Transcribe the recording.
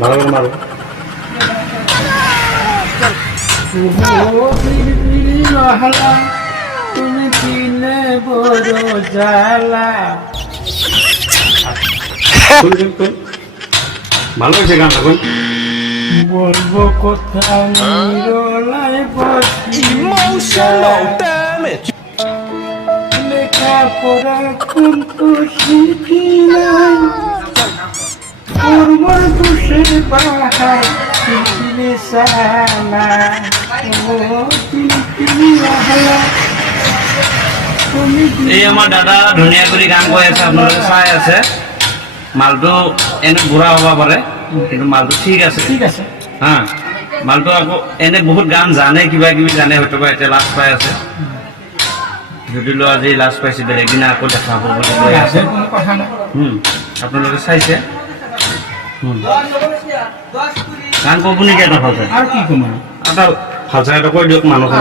ভালো করে মারো। তুমি দিলে বড় জ্বালা। ভালো হয়েছে গান এখন। বলবো কথা নিরলায় বসি, লেখাপড়া কিন্তু শিখি নাই, কর্মর দোষের পাহাড় শিখিলে সালা। ও তিলি আহলা, তুমি এই আমার দাদা ধুনীয়া কৰি গান গাই আছে, আপোনালোকে চাই আছে। মালটো এনে বুঢ়া হ'ব পাৰে কিন্তু মালটো ঠিক আছে, ঠিক আছে। হা। মালটো আকৌ এনে বহুত গান জানে, কিবা কিবি জানে, হয়তো বা এতিয়া লাজ পাই আছে। যদি লোৱা আজি লাজ পাইছে, বেলেগ দিনা আকৌ দেখাব বুলি কৈ আছে। কোনো কথা নাই। আপোনালোকে চাইছে। গান ক'ব নেকি এটা ভালছে? আৰু কি ক'ম আৰু? এটা ভালছে এটা কৈ দিয়ক মানুহক।